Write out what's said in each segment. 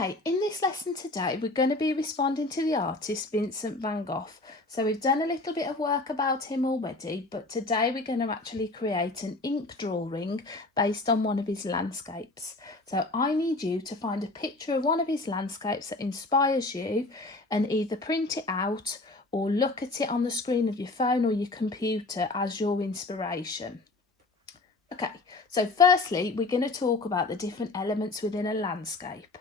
Okay, in this lesson today, we're going to be responding to the artist Vincent van Gogh. So we've done a little bit of work about him already, but today we're going to actually create an ink drawing based on one of his landscapes. So I need you to find a picture of one of his landscapes that inspires you and either print it out or look at it on the screen of your phone or your computer as your inspiration. Okay, so firstly, we're going to talk about the different elements within a landscape.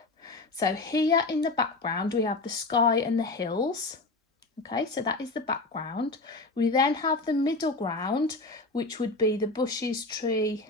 So here in the background, we have the sky and the hills. Okay, so that is the background. We then have the middle ground, which would be the bushes, tree,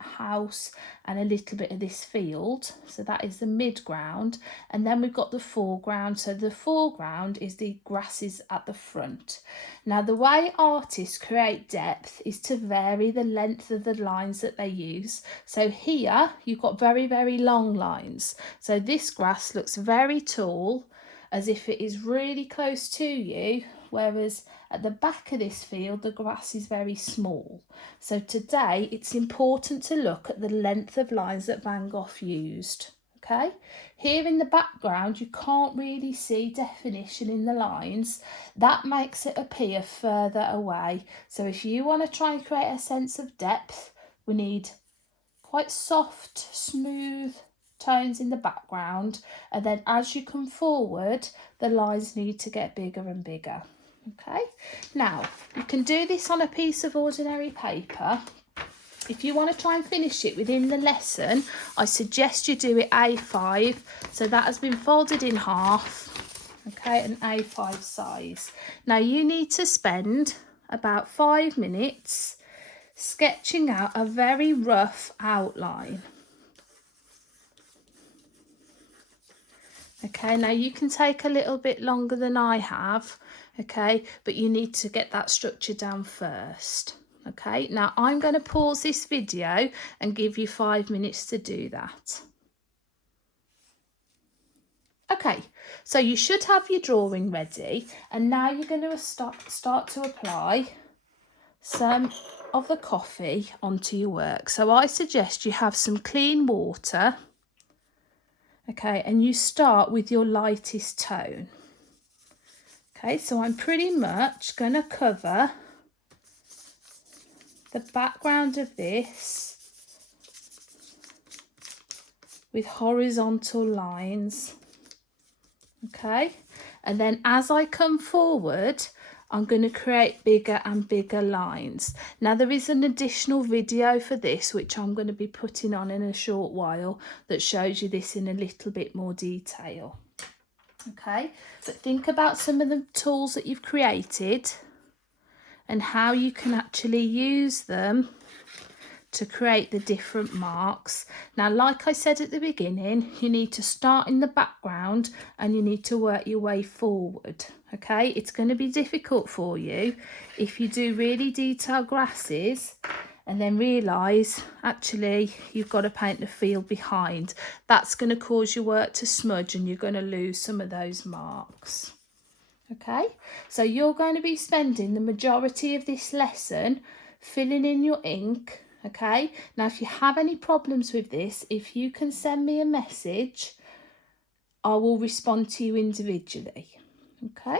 house, and a little bit of this field. So that is the midground. And then we've got the foreground. So the foreground is the grasses at the front. Now, the way artists create depth is to vary the length of the lines that they use. So here you've got very, very long lines. So this grass looks very tall, as if it is really close to you, whereas at the back of this field the grass is very small. So today it's important to look at the length of lines that Van Gogh used. Okay, here in the background you can't really see definition in the lines. That makes it appear further away. So if you want to try and create a sense of depth, we need quite soft, smooth tones in the background, and then as you come forward the lines need to get bigger and bigger. Okay, now you can do this on a piece of ordinary paper. If you want to try and finish it within the lesson, I suggest you do it A5, so that has been folded in half. Okay, an A5 size. Now you need to spend about 5 minutes sketching out a very rough outline. Okay, now you can take a little bit longer than I have, okay, but you need to get that structure down first. Okay, now I'm going to pause this video and give you 5 minutes to do that. Okay, so you should have your drawing ready, and now you're going to start to apply some of the coffee onto your work. So I suggest you have some clean water. Okay, and you start with your lightest tone. Okay, so I'm pretty much going to cover the background of this with horizontal lines. Okay, and then as I come forward, I'm going to create bigger and bigger lines. Now there is an additional video for this which I'm going to be putting on in a short while that shows you this in a little bit more detail. Okay, but think about some of the tools that you've created and how you can actually use them to create the different marks. Now, like I said at the beginning, you need to start in the background and you need to work your way forward. Okay, it's going to be difficult for you if you do really detailed grasses and then realise actually you've got to paint the field behind. That's going to cause your work to smudge and you're going to lose some of those marks. Okay, so you're going to be spending the majority of this lesson filling in your ink. Okay, now if you have any problems with this, if you can send me a message, I will respond to you individually. Okay.